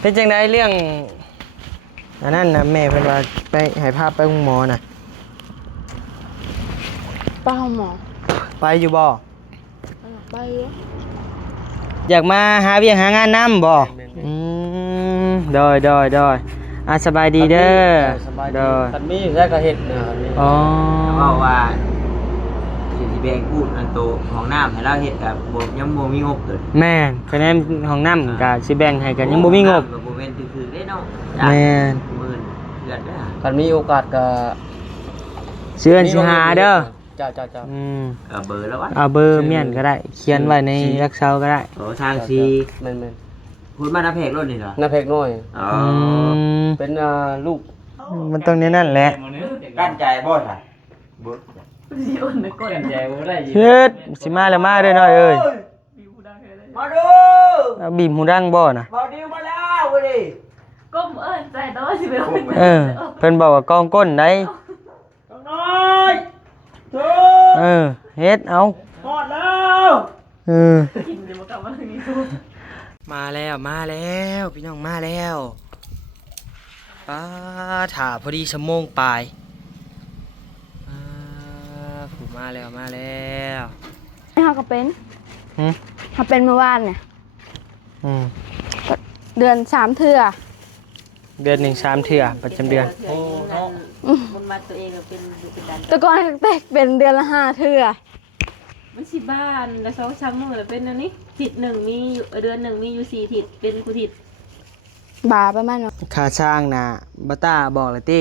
เป็นจังไดเรื่องอันนั้นนะแม่เพิ่นว่าไปให้พาไปโรงหมอน่ะป้าหมอไปอยู่บ่ไปอยู่อยากมาหาเวียกหางานนำบ่โดยสบายดีเด้อโดยคันมีแล้วก็เฮ็ดนะอ๋อเว้าว่าสิแบ่งพูดอันโตของน้ำให้เราเฮ็ดก็บ่ยังบ่มีงบเกิดแม่นคะแนนห้องน้ำก็สิแบ่งให้กันยังบ่มีงบก็บ่แม่นคือๆเด้เนาะแม่น10,000เดือนเด้อคันมีโอกาสก็เชื่อนสิหาเด้อจ้าเอาเบอร์แล้ววะเอาเบอร์เมียนก็ได้เขียนไว้ในรักเซาก็ได้โอ้ทางซีแม่นพูดมาน้าเพกรถนี่เหรอน้าเพกน้อยอ๋อเป็นลูกมันต้องนี้นั่นแหละกั้นใจบ่ล่ะบ่สิอ่อนก้นใจบ่ได้เฮ็ดสิมาแล้วมาเด้อน้อยเอ้ยมาดูเอาบีบหูดังบ่น่ะบ่ดิวมาแล้วเว้ยก้มใจแต่ว่าสิไปเพิ่นบอกว่ากองก้นได้น้อยเฮ็ดเอาฮอดแล้วกินเดี๋ยวมากลับมาทางนี้มาแล้วพี่น้องมาแล้วถ่าพอดีชั่วโมงปลายผมมาแล้วเขาก็เป็นเขาเป็นเมื่อวานเนี่ยเดือน3 เทื่อเดือน1 3 เทื่อประจำเดือนมันมาตัวเองเป็นแต่ก่อนเป็นเดือนละ5 เทื่อมันสิบ้านแล้ว2-3 มื้อแล้วเป็นอันนี้ทิศหนึ่งมีอยู่เดือนหนึ่งมีอยู่4 ทิศเป็นกูทิศบาประมาณเนาะค่าช่างน่ะบ่ต้าบอกเลยติ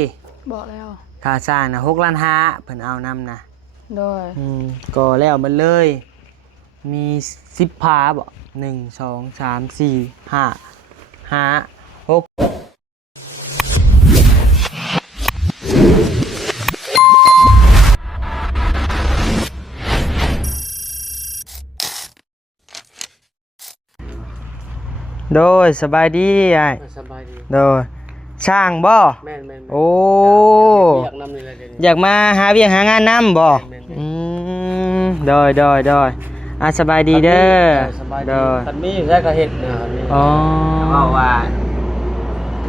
บอกแล้วค่าช่างน่ะ6.5 ล้านเพิ่นเอานำนะโดยก็แล้วมันเลยมี10 พาบ่1 2 3 4 5 6โดยสบายดีไอ้สบายดีโดยช่างบ่แม่นโอ้อยากมาหาเวียกหางานนำบ่โดยสบายดีเด้อโดยคันมีแล้วก็เฮ็ดนะอ๋อเว้าว่า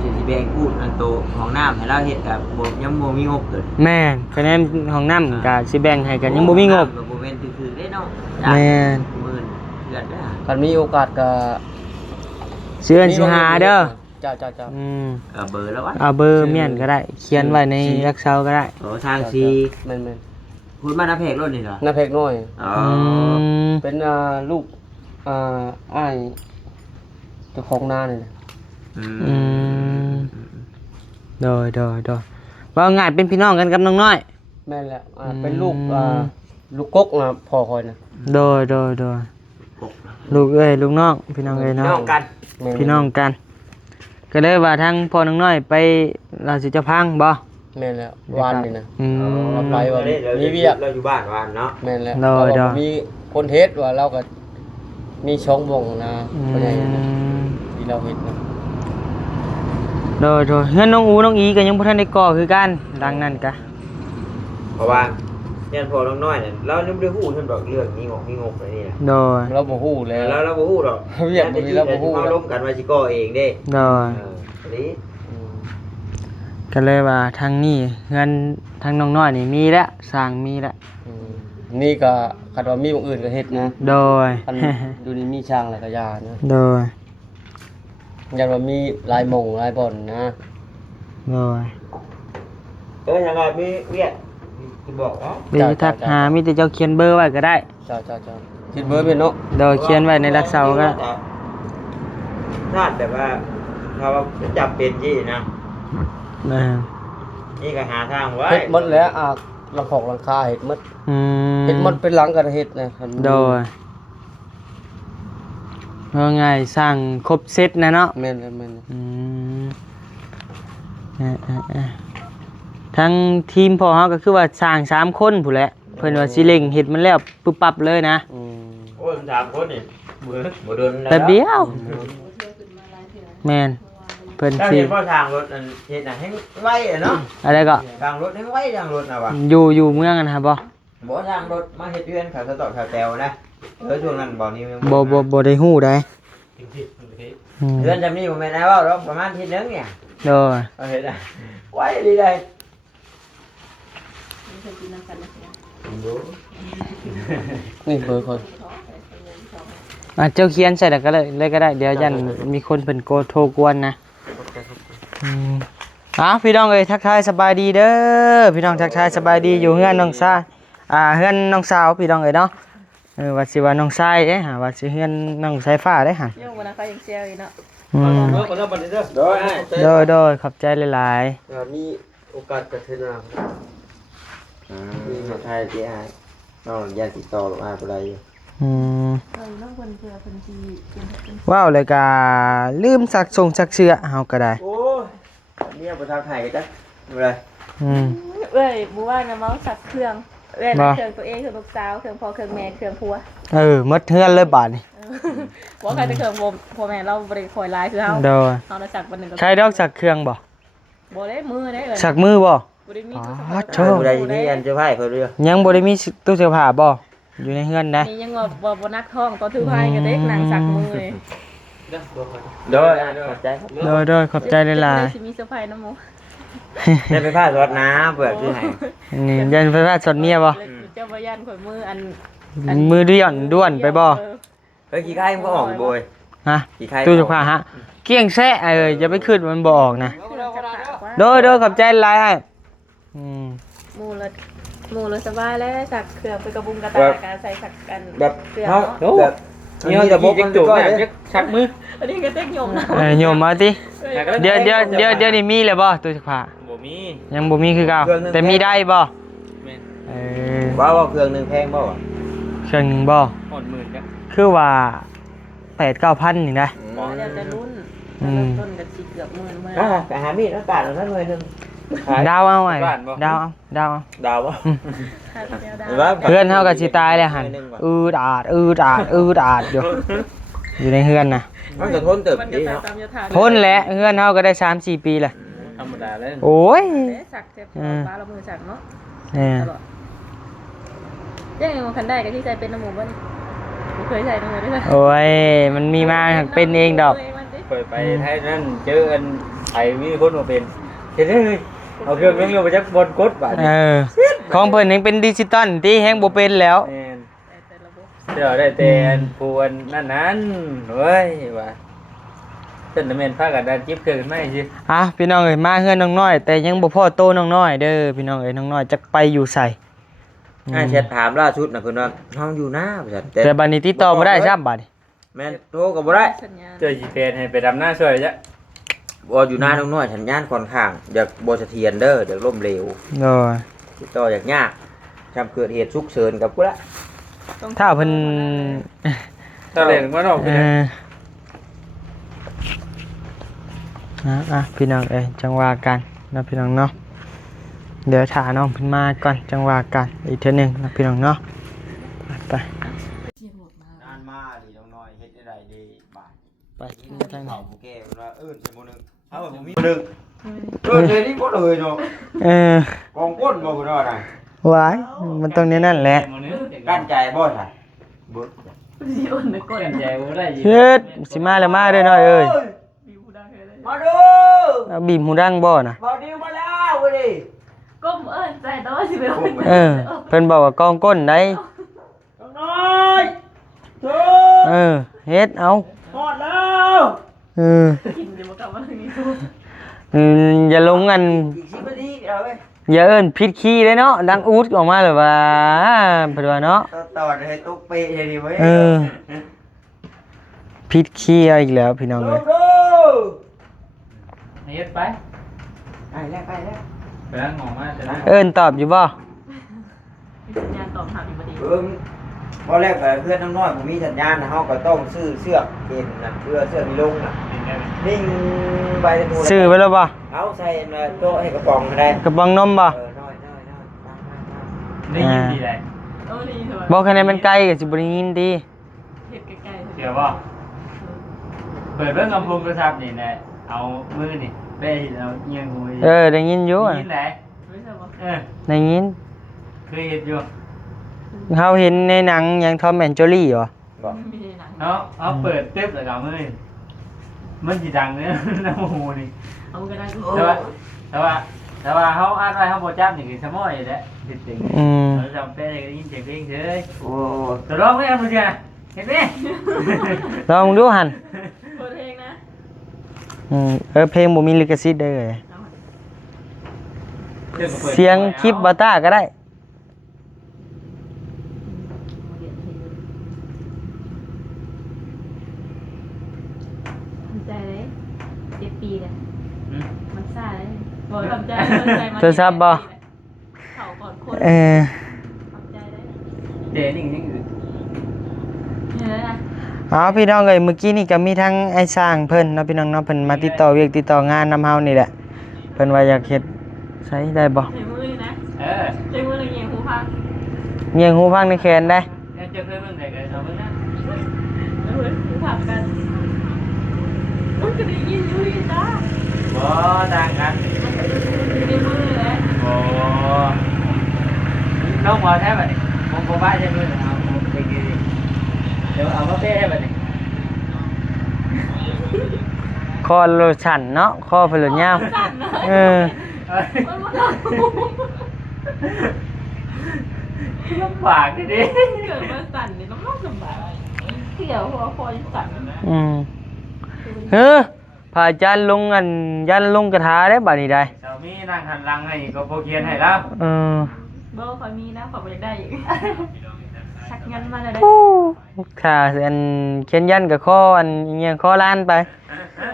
สิแบ่งพูดอันโตของน้ำให้เราเฮ็ดก็บ่ยังบ่มีงบเกิดแม่นคะแนนห้องน้ำก็สิแบ่งให้กันยังบ่มีงบก็บ่แม่นคือๆเด้เนาะแม่น10,000เดือนเด้อคันมีโอกาสก็เชื่อนสิหาเด้อจ้าเอาเบอร์แล้ววะเอาเบอร์เมียนก็ได้เขียนไว้ในรักเซาก็ได้โอ้ทางซีแม่นพูดมาน้าเพกรถนี่เหรอน้าเพกน้อยอ๋อเป็นลูกอ้ายเจ้าของนานี่โดยว่าง่ายเป็นพี่น้องกันกับน้องน้อยแม่นแหละเป็นลูกกกนะพ่อคอยนะโดยลูกลูกน้องพี่น้องเนาะพี่น้องกันก็เลยว่าทั้งพ่อน้องน้อยไปเราสิจะพังบ่แม่นแล้ววานนี่นะไปว่ามีเวียกเราอยู่บ้านวานเนาะแม่นแล้วเรามีคนเฮ็ดว่าเราก็มีช่องบ่งนะคนใหญ่ที่เราเฮ็ดนะโดยเงินน้องอูน้องอีก็ยังบ่ทันได้ก่อคือกันดังนั้นกะเพราะว่ายันพอน้องน้อยเนี่ยเรายังบ่ได้ฮู้เพิ่นบอกเรื่องมีงกอะไรนี่นะโดยเราบ่ฮู้แล้วเราบ่ฮู้ดอกเวียกบ่มีเราบ่ฮู้เราล้มกันว่าสิก่อเองเด้โดยก็เลยว่าทางนี้เงินทางน้องน้อยนี่มีแล้วสร้างมีแล้วนี่ก็คันว่ามีวงอื่นก็เฮ็ดนะโดยดูนี่มีช่างแล้วก็ยานะโดยยันว่ามีลายมงลายบ่อนนะโดยยังไงมีเวียกสิบอกเนาะมีทักหามีแต่เจ้าเขียนเบอร์ไว้ก็ได้จ้าเขียนเบอร์เป็นเนาะโดยเขียนไว้ในรักเซาก็ถ้าแต่ว่าเราจับเป็นยี่นะนี่ก็หาทางไว้เฮ็ดหมดแล้วหลังคาเฮ็ดหมดเฮ็ดหมดเป็นหลังก็เฮ็ดนะโดยว่าไงสร้างครบเซตนะเนาะแม่นทั้งทีมพ่อเฮาก็คือว่าสร้าง3 คนผู้นแหละเพิ่นว่าสิเร่งเฮ็ดมันแล้วปึ๊บปั๊บเลยนะโอ้ย3 คนนี่บ่โดนแต่เดียวแม่นเพิ่นสิพ่อทางรถอันเฮ็ดน่ะให้ไวเนาะอะไรก็ทางรถให้ไวทางรถน่ะว่ะอยู่เมืองกันครับบ่ทางรถมาเฮ็ดเรือนเขาสตอกแถวนะช่วงนั้นบ่นี้บ่ได้ฮู้ได้ เดือนจำนี้ผมไม่ได้ว่าหรอกประมาณทีนึงเนี่ย โดย เอาเห็นได้ไว้ดีเลย มีคนกินน้ำกันนะเนี่ย นี่เบอร์คน เจ้าเขียนใส่แล้วก็เลยก็ได้เดี๋ยวยันมีคนเพิ่นโกโทรกวนนะพี่น้องเอ้ยทักทายสบายดีเด้อพี่น้องทักทายสบายดีอยู่เฮือนน้องซาเฮือนน้องสาวพี่น้องเอ้ยเนาะว่าสิว่าน้องชายเด้หาว่าสิเฮือนน้องสายฟ้าได้หั่น โยงวันนั้นเขายังเชียร์อยู่เนาะ โดยขอบใจหลาย มีโอกาสจะเทนาไทยที่อ้ายน้องยันติดต่อกับอ้ายบ่ได้อยู่ เราต้องคนเพื่อคนที่เป็น ๆว้าวเลยก็ลืมสักส่งสักเสื้อเฮาก็ได้ โอ้ยเนี่ยบ่ทางไทยก็จักบ่ได้ เอ้ยบัวนะเมาสักเครื่องเครื่องตัวเองเครื่องลูกสาวเครื่องพ่อเครื่องแม่เครื่องผัว หมดเฮือนเลยบาดนี้ ว่าใครจะเครื่องพ่อแม่เราบริคอยลายคือเฮา โดย เฮาได้สักวันหนึ่งก็ ใครดอกสักเครื่องบ่ บ่ได้มือได้เอ้ย สักมือบ่ บ่ได้มีตู้ โธ่ บ่ได้มีอันเจ้าไพ่เพิ่นเด้อ ยังบ่ได้มีตู้เสื้อผ้าบ่อยู่ในเฮือนนะ นี่ยังว่าบ่นักท้องตอนถือไพ่ก็เด็กนางสักมือเลย โดยขอบใจครับ โดยขอบใจหลาย สิมีเซอร์ไพรส์นะหมู ได้ไปพาสวัสดน้ำเปิดที่ไหน ๆนี่ยันไฟฟ้าสดเมียบ่ เจ้าบ่ยันข่อยมืออัน มือด้วนไปบ่ เฮ้ยขี้ไข่มันก็ออกโบย ฮะ ขี้ไข่ ตู้เสื้อผ้าฮะเกี้ยงแซะอย่าไปขึ้นมันบ่ออกนะโดยขอบใจหลายหมูเลยสบายแล้วสักเครื่องไปกระบุงกระตาการใส่สักกัน แบบ เครื่อง เฮา เนาะ แบบนี่จะบกมันก็ได้ ชักมือ อันนี้ก็เต้นยมนะ โยมมาติเดี๋ยวนี่มีเลยบ่ตู้เสื้อผ้า บ่มี ยังบ่มีคือเก่าแต่มีได้บ่ แม่น ว่าเครื่องนึงแพงบ่ เครื่องหนึงบ่ หมดหมื่นจ้ะ คือว่า 8-9,000นี่นะ เดี๋ยวจะรุ่นต้นกับสีเกือบหมื่นเมื่อ ไปหามีดแล้วตัดแล้วนั่นเลยนึง ดาวเอาไว้ดาวเอา ดาวบ่ เพื่อนเฮาก็สิตายแล้วหั่นอืดอาดอยู่ในเฮือนน่ะ มันก็ทนเติบ มันจะ ดี ใส่ เนาะ ตามยถา พ้นแล้วเฮือนเฮาก็ได้ 3-4 ปีแล้ว ธรรมดาเลย โอ้ย สักเจ็บฟ้าเรามือสักเนาะ เนี่ย ตลอดยังไงมันคันได้กับที่ใส่เป็นน้ำหมูบ้านไม่เคยใส่น้ำหมูด้วย โอ้ยมันมีมาเป็นเองดอก เคยไปไทยนั่นเจอกันไทยมีคนมาเป็นเห็นเลยเอาเครื่องเรื่องไปจักบนกดบาด ของเพิ่นยังเป็นดิจิตอลที่แฮงบ่เป็นแล้ว แม่นเดี๋ยวได้แต่พวนนั่นเฮ้ยว่าเพิ่นแม่นพากันดันจิบเครื่องไม่สิ พี่น้องเอ้ยมาเฮือนน้องน้อย แต่ยังบ่พอโตน้องน้อยเด้อพี่น้องเอ้ยน้องน้อยจักไปอยู่ไส แชทถามล่าสุดน่ะเพิ่นว่าเฮาอยู่หน้าว่าซั่น แต่บัดนี้ติดต่อบ่ได้ซ้ำบัดนี้ แม่นโทรก็บ่ได้ สัญญาณ เจอจีเพนให้ไปดำหน้าช่วยจ้ะ บ่อยู่หน้าน้อยสัญญาณค่อนข้างอยากบ่เสถียรเด้ออยากล่มเหลว โอ้ย ติดต่ออยากยากจำเกิดเหตุฉุกเฉินกับกูละ ถ้าเพิ่น ถ้าเล่นมันออกไป พี่น้องเอ้ยจังว่ากันนะพี่น้องเนาะเดี๋ยวถาน้องเพิ่นมาก่อนจังว่ากันอีกเทื่อนึงนะพี่น้องเนาะไป นานมาดิน้อยเฮ็ดได้ดีบาด ไปทางไหน เฒ่าผู้แก่เพิ่นว่าใส่บ่นึงเอาบ่มีบ่นึงเดี๋ยวนี้บ่เลยเนาะกองก้นบ่เพิ่นว่าน่ะ หวายมันตรงนี้นั่นแหละ กั้นใจบ่ใช่บ่ ที่อ่อนในก้น กันใจบ่ได้ยิน เฮ็ดสิมาแล้วมาเด้อน้อยเอ้ย มีผู้ดังเลย มาดู เอาบีบหูดังบ่น่ะ บ่ดิวมาแล้วเว้ย ก้มใจแต่ว่าสิไปเอา เพิ่นบอกว่ากองก้นได้ น้อยเธอ เฮ็ดเอา ฮอดแล้ว กินเดี๋ยวมากลับมาทางนี้ อย่าลงกัน อีก10นาทีเอาเว้ย อย่าเอิ้นผิดคีย์เลยเนาะดังอูดออกมาเลยว่าเพิ่นว่าเนาะ ต่อให้ตุกเปะให้ดีเว้ย ผิดคีย์เอาอีกแล้วพี่น้องเอ้ย เฮ็ดไป ไปแล้ว ไปนั่งงงมาจะนั่ง เอิ้นตอบอยู่บ่ มีสัญญาณตอบถามอีกพอดี พอแรกเพื่อนน้อยผมมีสัญญาณนะเฮาก็ต้องซื้อเสื้อเห็นนะเพื่อเสื้อมีลงน่ะนิ่งไปในตัว ซื้อไว้แล้วบ่ เอาใส่โต๊ะให้กระป๋องได้ กระป๋องนมบ่ น้อย ได้ยินดีได้ นี่เถอะ บ่คะแนนมันไกลก็สิบ่ได้ยินติ เห็ดใกล้ๆ เดี๋ยวบ่เปิดเบิ่งลำโพงโทรศัพท์นี่แหละเอามือนี่ไปเอาเอียงหู ได้ยินอยู่ ยินไหน ไม่ใช่ปะ ได้ยิน เคยเห็นอยู่ เฮาเห็นในหนังหยัง Tom and Jerry บ่ บ บ่ ไม่ได้หนัง เอาเปิดเต็มเลยครับเอ้ยมันสิดังเนี่ยน้ำหูนี่ เอากระดาษ แต่ว่าเขาอ่านไว้เขาบ่จับนี่คือสมอยแหละติดติง อืม เราจำเป็นได้ยินเสียงเพลงเฉย โอ้ จะร้องไม่เอาดูจ้ะเห็นไหม ลองดูหัน เปิดเพลงนะ เพลงบ่มีลิขสิทธิ์ได้เลยเสียงคลิปบาต้าก็ได้ ทำใจเลย7 ปีเลยมันซ่าเลยบอกทำใจมา โทรศัพท์บ่ เขาก่อนคน เออ ทำใจได้ เจนี่ยังอื่น เห็นแล้วนะ อ๋อพี่น้องเอ้ยเมื่อกี้นี่ก็มีทั้งไอ้สร้างเพิ่นเนาะพี่น้องเนาะเพิ่นมาติดต่อเวียกติดต่องานนำเฮานี่แหละเพิ่นว่าอยากเฮ็ดใช้ได้บ่ ใช้มือนะ เออ ใช้มือเลยเงี้ยหูพัง เงียงหูฟังในแขนได้ เจอเพื่อนไหนกันเอาเพื่อนนะ แล้วเฮ้ยหูพังกันมันก็ได้ยินอยู่ดีจ้า บ่ต่างกัน ในมือเลย โอ้น้องหมอแท้แบบนี้มองโบบ้าใช่ไหมเอาไปกินเดี๋ยวเอามาเป้ให้แบบนี้ คอโลชั่นเนาะคอเพิ่นโลยาวเออ มันมา ลำบากดิ เกิดมาสั่นเนี่ยต้องสบายเกี่ยวหัวคอยสั่น อืมเฮ้อพระอาจารย์ลงอันยันลงกระถาได้บัดนี้ได้ สามีนั่งหันหลังให้ก็โปเกียนให้แล้ว เออ เบอร์คอยมีนะขอไปได้อีกชักเงินมาเลยได้ โอ้ค่ะอันเขียนยันกับข้ออันอิหยังข้อล้านไป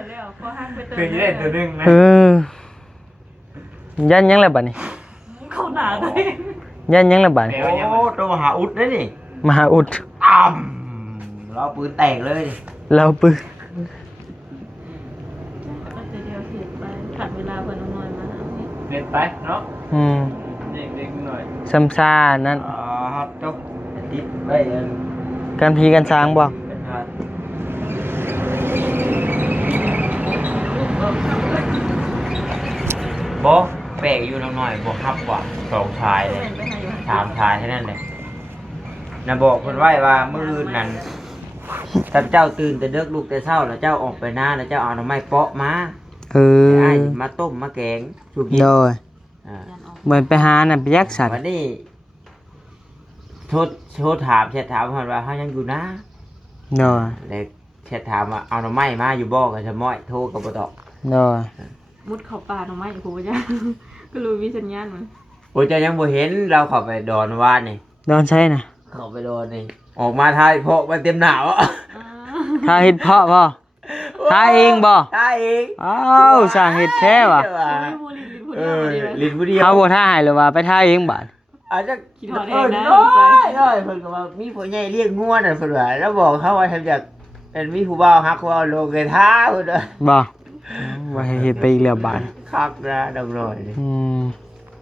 เร็วพอห้างไปเติม คือจะได้ตัวหนึ่งนะ เออยันยังแล้วบัดนี้ เขาหนาเลย ยันยังแล้วบัดนี้ โอ้ตัวมหาอุดได้นี่ มหาอุด เราปืนแตกเลย เราปึก ก็จะเดียวเสียไปขัดเวลาเพิ่นน้อยมา เด็ดไปเนาะ อืม เด็กๆหน่อย ซ้ำซ่านั่น ครับจบติดไป กันพีกันสร้างบ่ บ่แปลกอยู่หน่อยบ่ครับว่า2ชายเลย3ชายเท่านั้นเลยนะบอกเพิ่นไว้ว่ามื้ออื่นนั้นถ้าเจ้าตื่นแต่ดึกลูกแต่เช้าแล้วเจ้าออกไปนาแล้วเจ้าเอาหน่อไม้เปาะมา เออ ไอ้มาต้มมาแกงสุกิน โดย อ่า เหมือนไปหาน่ะไปยักษ์สัตว์ วันนี้โทษถามแชทถามเพิ่นว่าเฮายังอยู่นะ โดย เลยแชทถามว่าเอาหน่อไม้มาอยู่บ่ก็จะม้อยโทรก็บ่ตอบ โดย มุดเข้าป่าหน่อไม้โหจ้ะก็รู้มีสัญญาณมัน โอ้ยเจ้ายังบ่เห็นเราเข้าไปดอนวานนี่ โดนใช่น่ะ เข้าไปดอนนี่ออกมาทายเพาะมันเต็มหนาวอะ ถ้าเฮ็ดเพาะบ่ถ้าเองบ่ ทายเอง อ้าวสร้างเฮ็ดแท้ว่ะ เออลิ้นผู้เดียว เฮาบ่ท่าให้หรือว่าไปท่าเองบาด อาจจะ คิดฮอดเองนะ น้อยเพิ่นก็ว่ามีผู้ใหญ่เรียกงัวน่ะเพิ่นว่าแล้วบอกเขาว่าทำจากเป็นมีผู้บ่าวฮักว่าโลกเลยท้าเพิ่นว่า บ่ว่าให้เฮ็ดไปอีกแล้วบาด คักนะดอกน้อยนี่ อืม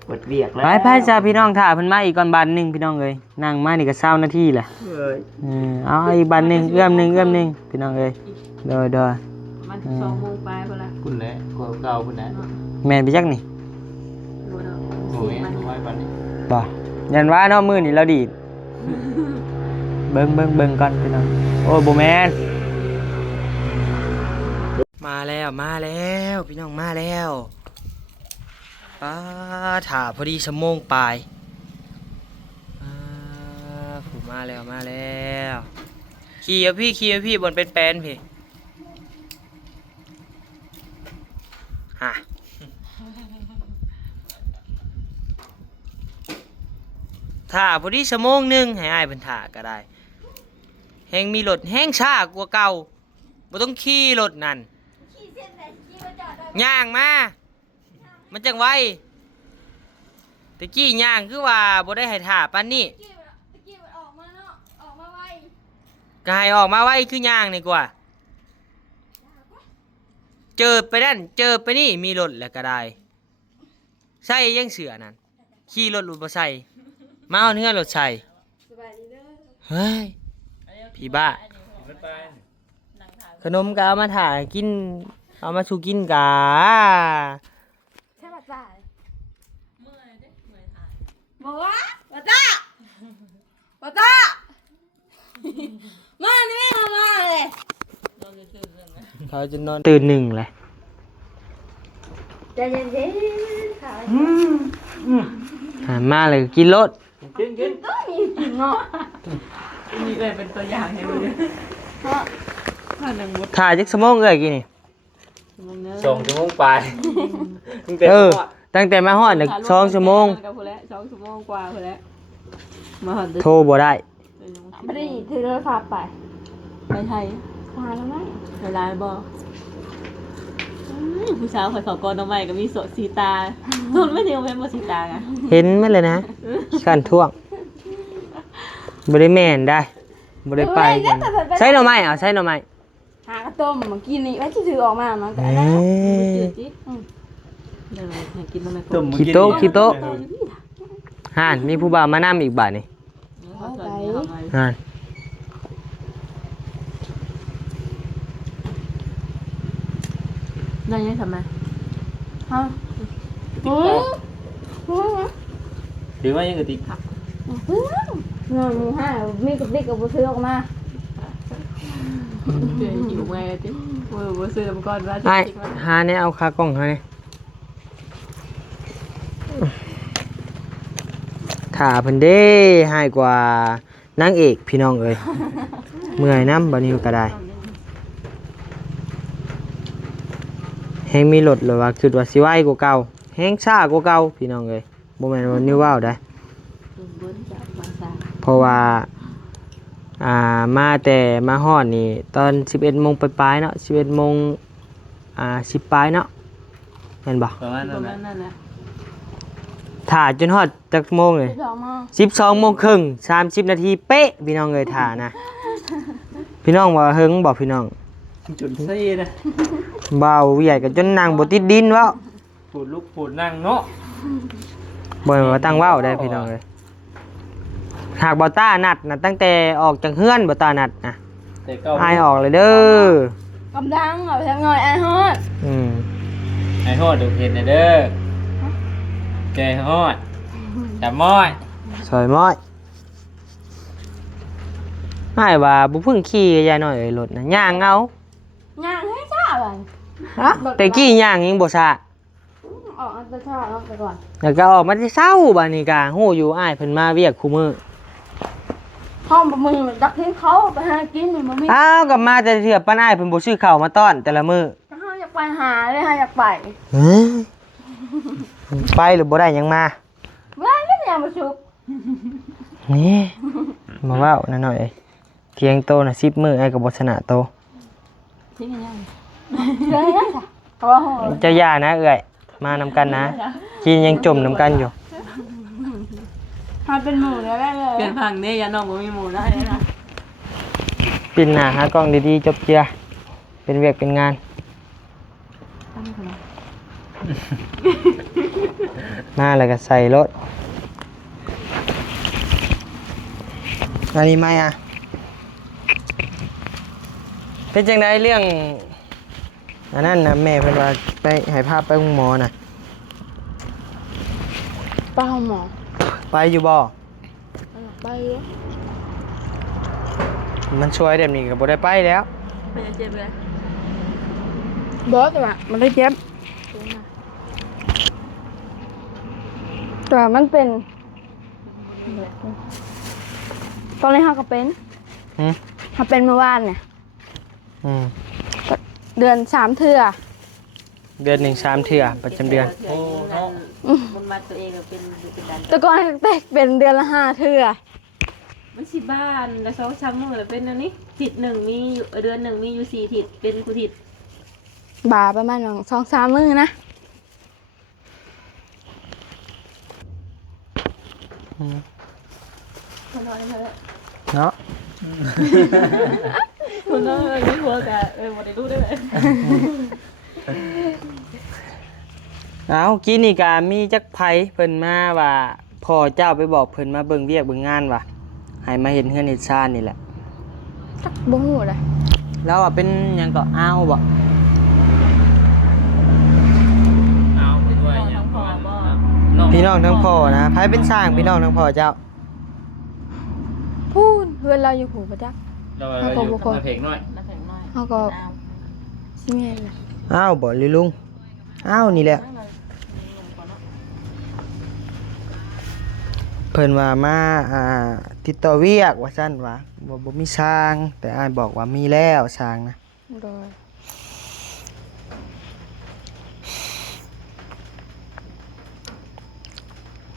กดเรียกแล้ว ไปจ้าพี่น้องถ้าเพิ่นมาอีกก่อนบาทหนึงพี่น้องเอ้ยนั่งมานี่ก็20นาทีแหละ เอ้ย เอาอีกบาทหนึงเอื้อมหนึงพี่น้องเอ้ยโดย มัน2 โมงไปพุ่นละ คุณแหละเก่าคุณแหละ แม่นไปจักนี่ รู้แล้ว โอ้ยไว้ปันนี้ บ่ยันว่าเนาะมื้อนี้เราดีดเบิ่งก่อนพี่น้องโอ้บ่แม่นมาแล้วพี่น้องมาแล้วถ่าพอดีชั่วโมงปลายผู้มาแล้วขี่เอาพี่บนเป็นแปลนพี่ฮะถ่าพอดีชั่วโมงหนึงให้อ้ายเพิ่นถ่าก็ได้แฮงมีรถแฮงช้ากว่าเก่าบ่ต้องขี่รถนั่นย่างมามันจังไวตะกี้ย่างคือว่าบ่ได้ให้ถ่าปานนี้ ตะกี้มันออกมาเนาะออกมาไว ก็ให้ออกมาไวคือย่างนี่กว่า เจอไปนั่นเจอไปนี่มีรถแล้วก็ได้ใส่ยังเสือนั่นขี่รถอุปใส่มาเอาเนื้อรถใส่ สบายดีเด้อ เฮ้ยพี่บ้าขนมก็เอามาถ่ายกินเอามาสู่กินกา ใช่ป่ะจ้าบอกว่าป้าจ้าป้าจ้า มานี่แม่มาเลย เขาจะนอนตื่นหนึ่งเลย ใจเย็นๆค่ะ หันมาเลยกินรถ กิน ต้องมีจริงเนาะ มีเลยเป็นตัวอย่างให้ดูดิ เพราะ ผ่านหนึ่งมด ถ่ายจักสมองเลยกี่นี่ มงเนื้อ 2 ชั่วโมงไปตั้งแต่ เออ ตั้งแต่มาฮอดน่ะ2 ชั่วโมง กับผู้แล้ว2 ชั่วโมงกว่าผู้แล้วมาหอด โทรบ่ได้ ไม่ได้ถือโทรศัพท์ไป ไปไทย มาแล้วไหม เวลาบ่ผู้สาวข่อยเขากอนเอาใหม่ก็มีโสสีตาทนไม่เดียวเป็นบ่สีตาไง เห็นไหมเลยนะการท่วงบ่ได้แม่นได้บ่ได้ไปกันใช้หน่อไม้เอาใช้หน่อไม้ หากระต้มเมื่อกี้นี้ว่าที่ถือออกมามันก็ เอ้ ได้ จื ย ดจิเดี๋ยวให้กินน้ำมัน ตุ่ม ขี้โต๊ะขี้โต๊ะห่านมีผู้บ่าวมานํอีกบาดนี่ห่าน ได้ยังทำไม ฮะอืมอืม หรือว่ายังกะติก เงินมีห้ามีกับดิกกับบุซื้อออกมา เดี๋ยวหิวไงจิบ่ซื้อน้ำก้อนว่า ไอ้หาเนี่ยเอาคากล้องหาเนี่ยถ่าเพิ่นเด้หายกว่านางเอกพี่น้องเอ้ยเมื่อยน้ำบ่นิวก็ได้แฮงมีรถเลยว่าคิดว่าสิไวกว่าเก่าแฮงช้ากว่าเก่าพี่น้องเอ้ยบ่แม่นว่านิวว้าวได้ บนจากมาซา เพราะว่ามาแต่มาฮอดนี่ตอน 11 โมงปลายๆเนาะ 11 โมง10ปลายเนาะแม่นบ่ ประมาณ ป นั้ ระ น มา นะ ณนั้นแหละ ถ่าจนฮอดจักโมงเลย สองมา 12 โมงครึ่ง30 นาทีเป๊ะพี่น้องเอ้ยถ่านะ พี่น้องว่าเฮิงบ่พี่น้อง จุดซี่นะ เบาใหญ่กันจนนั่งบ่ติดดินเว้า ปูดลุกปูดนั่งเนาะ บ่ว่าตั้งเว้าได้พี่น้องเอ้ยหากบ่ต้านัดน่ะตั้งแต่ออกจากเฮือนบ่ต้านัดนะ แต่เก้า อายออกเลยเด้อก ำลังเอาไปทำหน่อยไอ้ฮอด อืม ไอ้ฮอดดูเห็นเด้อแกฮอดจับม้อย สวยม้อยอ้ายว่าบ่เพิ่งขี่กับยายน้อยเอ้ยรถน่ะย่างเอา ย่างให้ซ่าเลย ฮะแต่กี้ย่างยังบ่ซะ ออกอันตะชาเอาไปก่อน แล้วก็ออกมาที่เช้าบัดนี้ก็ฮู้อยู่อ้ายเพิ่นมาเวียกคู่มื้อ ห้องบะมึงดักทิ้งเขาไปหากินเหมือนบะมึง อ้าวกลับมาแต่เทื่อป้าอ้ายเพิ่นบ่ซื้อข้าวมาต้อนแต่ละมื้อ ถ้าเขาอยากไปหาเลยค่ะอยากไป ไปหรือบ่ได้หยังมา ไม่ได้ไม่อยากมาชุบ นี่มาเว้านั่นหน่อยเทียงโตน่ะ10มื้ออ้ายก็บ่ชนะโต ทิ้งกันยัง เลยนะจ้ะเพราะว่าห้อง เจ้าย่านะเอ้ยมานำกันนะกินยังจมนำกันอยู่ ถ้าเป็นหมูแล้วได้เลย เกินพังเนี่ยยาน้องบ่มีหมูได้นะ ปิดหน้าหากล้องดีๆจบเจือเป็นเวียกเป็นงาน มาแล้วก็ใส่รถอันนี้ไม่อะเป็นจังไดเรื่องอันนั้นนะแม่เพิ่นว่าไปให้พาไปโรงหมอน่ะ ป้าหมอ ไปอยู่บ่ ไปเลย มันช่วยแบบนี้ก็บ่ได้ไปแล้ว เป็นยังเจ็บเลย บอสแต่ว่ามันได้เจ็บแต่ว่ามันเป็น ตอนนี้เขาก็เป็น หืม เขาเป็นเมื่อวานเนี่ย อืม เดือน3 เทื่อ เดือนหนึ่ง3เทื่อประจำเดือน โอ้เนาะมันมาตัวเองก็เป็นดัน แต่ก่อนเต็กเป็นเดือนละ5 เทื่อ มันสิบ้านแล้ว2 ชั่วโมงแล้วเป็นอันนี้ทิศหนึ่งมีอยู่เดือนหนึ่งมีอยู่4 ทิศเป็นกูทิศ บาประมาณ2-3 มื้อนะ คนน้อยเลย เนาะ คนน้อยยิ่งหัวกะบ่ได้รู้ได้เลย เอากี้นี่ก็มีจักไผเพิ่นมาว่าพ่อเจ้าไปบอกเพิ่นมาเบิ่งเวียกเบิ่งงานว่าให้มาเห็นเฮือนเฮ็ดชานนี่แหละ จักบ่ฮู้เลย แล้วว่าเป็นหยังก็อ้าวบ่ เอาไปด้วยอย่างประมาณนั้น พี่น้องทั้งพ่อนะไผเป็นสร้างพี่น้องทั้งพ่อเจ้า พูดเพื่อนเราอยู่หูประจัก อ เราอยู่มาเพลงน้อย น้ำแข็งน้อย เขาก็สิแม่นเลย อ้าวบ่ลิลุงอ้าวนี่แหละเพิ่นว่ามาติดต่อเวียกว่าซั่นว่าบ่มีช้างแต่อ้ายบอกว่ามีแล้วช้างนะ โดย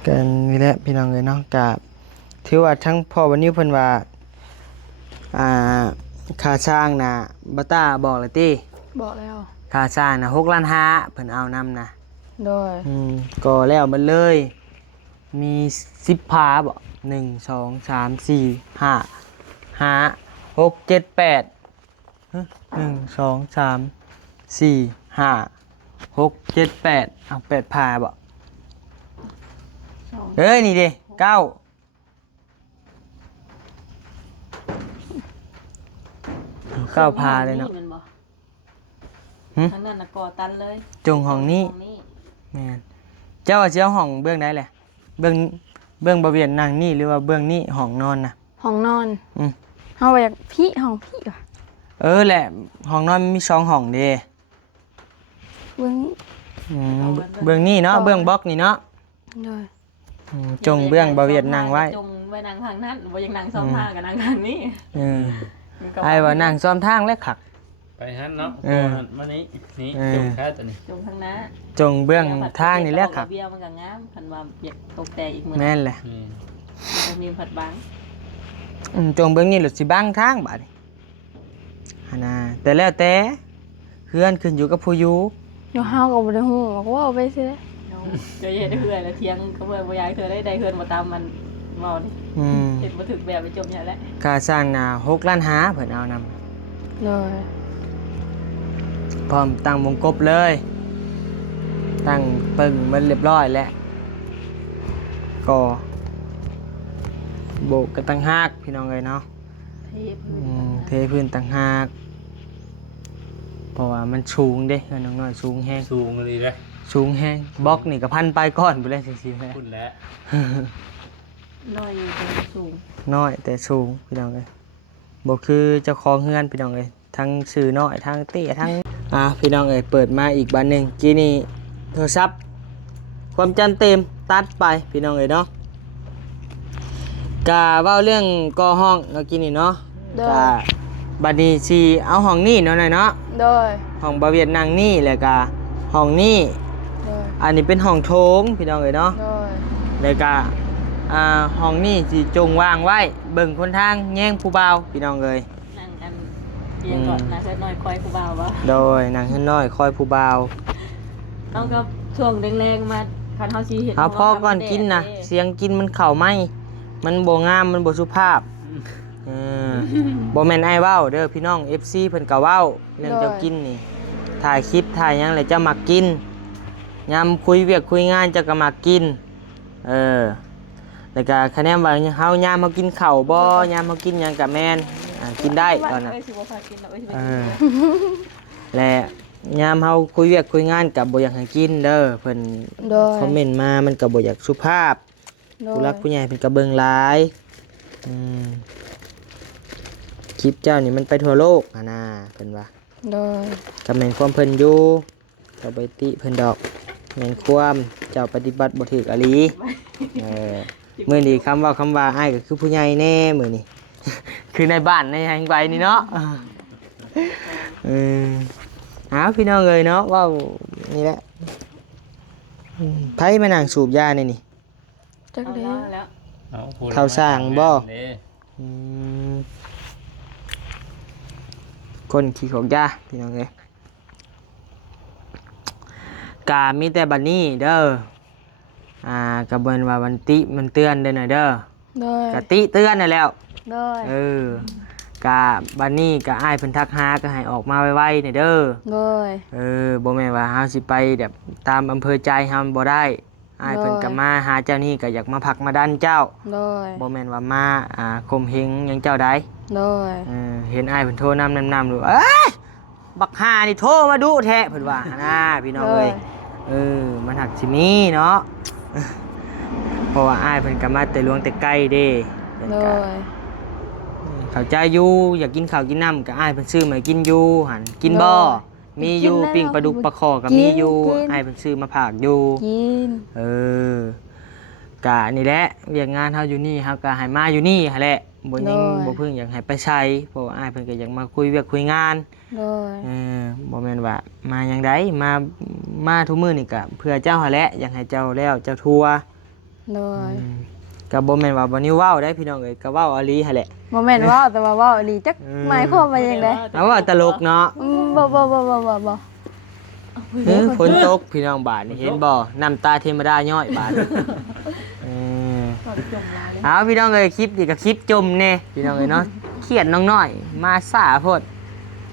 กันนี่แหละพี่น้องเอ้ยเนาะก็ถือว่าทั้งพ่อวันนี้เพิ่นว่าค่าช้างน่ะบ่ต้าบอกเลยติ บอกแล้ว ค่าช้างน่ะ6.5 ล้านเพิ่นเอานำนะ โดย ก็แล้วมันเลย มี10พาบ่1 2 3 4 5 5 6 7 8 1 2 3 4 5 6 7 8เอา8พาบ่เอ้ยนี่ดิ9พาเลยเนาะ ทั้งนั้นน่ะก่อตันเลย จงห้องนี้แม่นเจ้าว่าสิเอาห้องเบื้องใดแหละเบื้องบ่เวียนนั่งนี่หรือว่าเบื้องนี้ห้องนอนน่ะ ห้องนอน อืม เฮาอยากพี่ห้องพี่ว่ะ แหละห้องนอนมี2ห้องเด้ เบิ่ง เบื้องนี้เนาะเบื้องบล็อกนี่เนาะ โดย จงเบื้องบ่เวียนนั่งไว้ จงไว้นั่งทางนั้นบ่ยังนั่งซ้อมท่ากับนั่งทางนี้ ไอ้ว่านั่งซ้อมทางและคัก ไปฮันเนาะมานี้นี่จงแค่ตัวนี้ จงทางนั้น จงเบื้องทางนี่แหละคัก เบี้ยมันก็งามคันว่าเปียกตกแต่อีกมื้อ แม่นแหละ นี่ จะมีผัดบาง จงเบื้องนี้หลุดสิบังทางบาดนี้หั่นน่ะแต่แล้วแต่เฮือนขึ้นอยู่กับผู้อยู่ เดี๋ยวเฮาก็บ่ได้ฮู้ว่าเอาไปซิเด้ จะเฮ็ดให้เพื่อนแล้วเที่ยงก็เพื่อนบ่อยากให้เธอได้เฮือนบ่ตามมันเว้านี่ อืม เฮ็ดบ่ถึกแบบไปจมเนี่ยแหละ ค่าสร้างน่ะ6.5 ล้านเพิ่นเอานำ โดย พร้อมตั้งวงกบเลย ตั้งปึ้งมันเรียบร้อยแล้วก็โบกกันตั้งหากพี่น้องเลยเนาะ เทพื้นเทพื้นตั้งหากเพราะว่ามันสูงเด้เงินน้อยๆสูงแห้ง สูงเลยเลย สูงแห้งบล็อกนี่ก็พันไปก่อนไปเลยสิๆแม่ พุ่นแล้ว น้อยเป็นสูง น้อยแต่สูงพี่น้องเลยบ่คือเจ้าของเฮือนพี่น้องเลยทั้งสื่อน้อยทั้งเตี้ยทั้งพี่น้องเอ้ยเปิดมาอีกบานหนึ่งกี้นี่โทรศัพท์ความจำเต็มตัดไปพี่น้องเอ้ยเนาะกะเว้าเรื่องก่อห้องเมื่อกี้นี่เนาะ โด กะ ย บัดนี้สิเอาห้องนี้เนาะหน่อยเนาะ โดย ห้องบ่เวียดนางนี่แล้วก็ห้องนี้ โดย อันนี้เป็นห้องโถงพี่น้องเอ้ยเนาะ โดย แล้วก็ห้องนี้สิจงวางไว้เบิ่งคนทางแย่งผู้บ่าวพี่น้องเอ้ย นั่งกันเรียนก่อนนะเพิ่นน้อยคอยผู้บ่าวบ่ โดยนางขึ้นน้อยคอยผู้บ่าว เอากับช่วงแรงๆมาคันเฮาสิเฮ็ด เอาพ่อก่อนกินนะเสียงกินมันเข่าไหมมันบ่งามมันบ่สุภาพบ่แม่นไอ้เว้าเด้อพี่น้อง FC เพิ่นก็เว้าเรื่องเจ้ากินนี่ถ่ายคลิปถ่ายหยังแล้วจะมักกินยามคุยเวียกคุยงานจะก็มักกินแล้วก็คะแนนว่าเฮายามเฮากินข้าวบ่ยามเฮากินหยังก็แม่นกินได้ตอนนั้น เอ้ยสิบ่พากินแล้วเอ้ยสิไป เอ กิน อและยามเฮาคุยเวียกคุยงานก็บ่อยากให้กินเด้อเพิ่น โดย คอมเมนต์มามันก็บ่อยากสุภาพ โด ผู้ ย รักผู้ใหญ่เป็นกระเบิงหลายคลิปเจ้านี่มันไปทั่วโลกนะเพิ่นว่า โดย ก็แม่นความเพิ่นอยู่ก็บ่ติเพิ่นดอกแม่นความเจ้าปฏิบัติบ่ถูกอหลีมื้อนี้คำว่าอ้ายก็คือผู้ใหญ่แน่มื้อนี้ คือในบ้านในแห่งใบนี่เนาะหาพี่น้องเอ้ยเนาะเว้านี่แหละไผมานั่งสูบยานี่ จัก เอา เด้ แล้ว ข้าวสร้างบ่ คนขี่ของยาพี่น้องเอ้ยกามีแต่บัดนี้เด้อกะเบิ่นว่าวันติมันเตือนเด้อน่ะเด้อ โดย กะติเตือนนั่นแล้ว โดย กะบัดนี้กะอ้ายเพิ่นทักหาก็ให้ออกมาไวๆนี่เด้อ โดย บ่แม่นว่าเฮาสิไปแบบตามอำเภอใจเฮาบ่ได้อ้ายเพิ่นก็มาหาเจ้านี่ก็อยากมาพักมาดันเจ้า โดย บ่แม่นว่ามาข่มเหงหยังเจ้าใด โดย เห็นอ้ายเพิ่นโทรนำดูเอ้ยบักห่านี่โทรมาดุแท้เพิ่นว่านะพี่น้องเอ้ยมันหักสิมีเนาะ เพราะว่าอ้ายเพิ่นก็มาแต่หลวงแต่ไกลเด้เพิ่น โด ก็ ย เข้าใจอยู่อยากกินข้าวกินน้ำก็อ้ายเพิ่นซื้อมาให้กินอยู่หั่นกินบ่มีอยู่ปิ้งปลาดุกปลาคอก็มีอยู่อ้ายเพิ่นซื้อมาฝากอยู่ กิน กะนี่แหละเวียกงานเฮาอยู่นี่เฮาก็ให้มาอยู่นี่หั่นแหละบ่ยังบ่เพิ่งอยากให้ไปใช้เพราะว่าอ้ายเพิ่นก็อยากมาคุยเวียกคุยงาน โดย บ่แม่นว่ามาหยังไดมาทุกมื้อนี่ก็เพื่อเจ้าหั่นแหละอยากให้เจ้าแล้วเจ้าทัว โดย ก็บ่แม่นว่าบ่นิวเว้าได้พี่น้องเอ้ยก็เว้าอลีหั่นแหละ บ่แม่นเว้าแต่ว่าเว้าอีหลีจักหมายความว่าจังได๋ เอาว่าตลกเนาะ บ่ ฝนตกพี่น้องบาดนี่เห็นบ่น้ำตาเทวดาย้อยบาดเอาพี่น้องเอ้ยคลิปนี่ก็คลิปจมแน่พี่น้องเอ้ยเนาะเครียดน้องน้อยมาซ่าโพด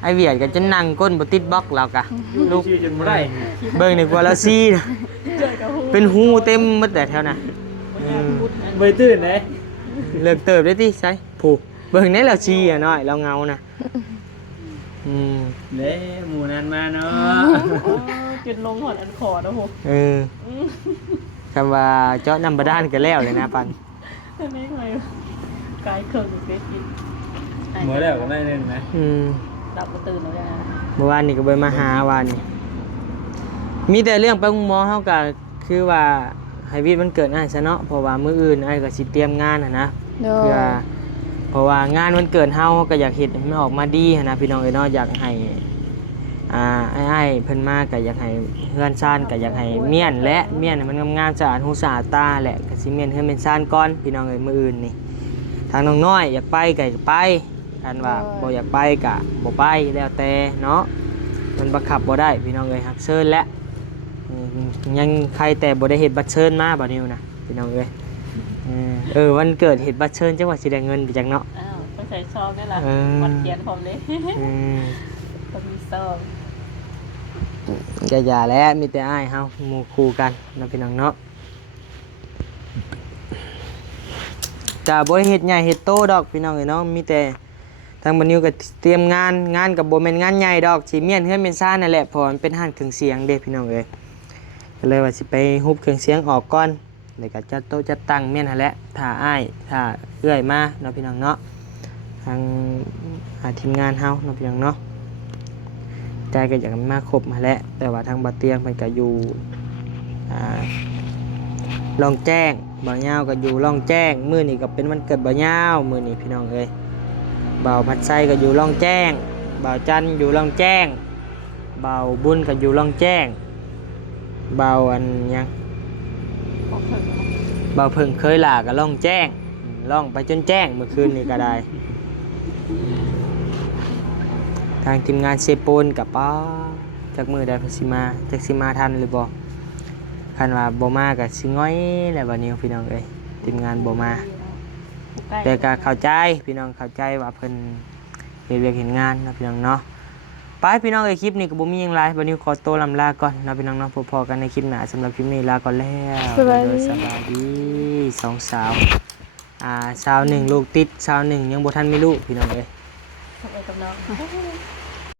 ไอเวียดก็จะนั่งก้นบ่ติดบล็อกแล้วกะลูก ชื่อจนบ่ได้ เบิ่งนี่กว่าแล้วซี่นะเป็นหูเต็มหมดแต่แถวน่ะ บ่ได้ตื่นเลย เลิกเติบได้ติใช่ผูกเบิ่งนี่แล้วซี่อ่ะน้อยเราเงาน่ะ เด้หมู่นั้นมาเนาะ จุดลงหอดอันขอนะโห คำว่าเจาะน้ำบาดาลก็แล้วเลยนะปัน อันนี้ไงกายเคิงอยู่เฟซกิน หมู่แล้วก็ได้นึงนะ ดับมาตื่นแล้วนะ เมื่อวานนี่ก็ไปมาหาวานนี่มีแต่เรื่องไปหมอเฮาก็คือว่าให้วีดมันเกิดอ้ายซะเนาะเพราะว่ามื้ออื่นอ้ายก็สิเตรียมงานนะ โด เพื่ ย อเพราะว่างานมันเกิดเฮาก็อยากเฮ็ดให้มันออกมาดีนะพี่น้องเอ้ยเนาะอยากให้อ้ายเพิ่นมาก็อยากให้เฮือนซ่านก็อยากให้เมียนและเมียนให้มันงามๆสะอาดหูสะอาดตาแหละก็สิเมียนเฮือนเป็นซ่านก่อนพี่น้องเอ้ยมื้ออื่นนี่ทางน้องน้อยอยากไปก็ไปคันว่าบ่อยากไปก็บ่ไปแล้วแต่เนาะมันบังคับบ่ได้พี่น้องเอ้ยฮักเชิญและยังใครแต่บ่ได้เฮ็ดบัตรเชิญมาบ่นิวนะพี่น้องเอ้ยวันเกิดเฮ็ดบัตรเชิญจังว่าสิได้เงินไปจังเนาะ อ้าวต้องใส่ซองนี่แหละวันเขียนผมเลยต้องมีซอง อย่าแล้วมีแต่อ้ายเฮาหมู่คู่กันนะพี่น้องเนาะจะบ่ได้เฮ็ดใหญ่เฮ็ดโตดอกพี่น้องเอ้ยเนาะมีแต่ทางบัดนิวก็เตรียมงานก็บ่แม่นงานใหญ่ดอกสิเมียนเฮือนเป็นซ่านนั่นแหละเพราะมันเป็นห้านเครื่องเสียงเด้พี่น้องเอ้ยก็เลยว่าสิไปฮุบเครื่องเสียงออกก่อนแล้วก็จัดโต๊ะจัดตั้งเมียนหั่นแหละถ้าอ้ายถ้าเอื้อยมาเนาะพี่น้องเนาะทางทีมงานเฮาเนาะพี่น้องเนาะใจก็อยากมาครบมาแล้วแต่ว่าทางบ่เตียงเพิ่นก็อยู่ลองแจ้งบ่ยาวก็อยู่ลองแจ้งมื้อนี้ก็เป็นวันเกิดบ่ยาวมื้อนี้พี่น้องเอ้ยบ่าวพัดไส้ก็อยู่ลองแจ้งบ่าวจันอยู่ลองแจ้งบ่าวบุญก็อยู่ลองแจ้งบ่าวอันยังบ่าวเพิ่งเคยลาก็ลองแจ้งลองไปจนแจ้งเมื่อคืนนี้ก็ได้ทางทีมงานเซโปนกับป้าจากมือได้พสิมาจากสิมาทันหรือบ่คันว่าบ่มากับสิง้อยแล้วบัดนี้พี่น้องเอ้ยทีมงานบ่มาแต่ก็เข้าใจพี่น้องเข้าใจว่าเพิ่นเฮ็ดเวียกเห็นงานนะพี่น้องเนาะไปพี่น้องเอ้ยคลิปนี้ก็บ่มีหยังหลายบัดนี้ขอตัวลำลาก่อนนะพี่น้องเนาะพบกันในคลิปหน้าสำหรับคลิปนี้ลาก่อนแล้วสบายดีสองสาวสาวหนึ่งลูกติดสาวหนึ่งยังบ่ทันมีลูกพี่น้องเอ้ย ทำไมกับน้อง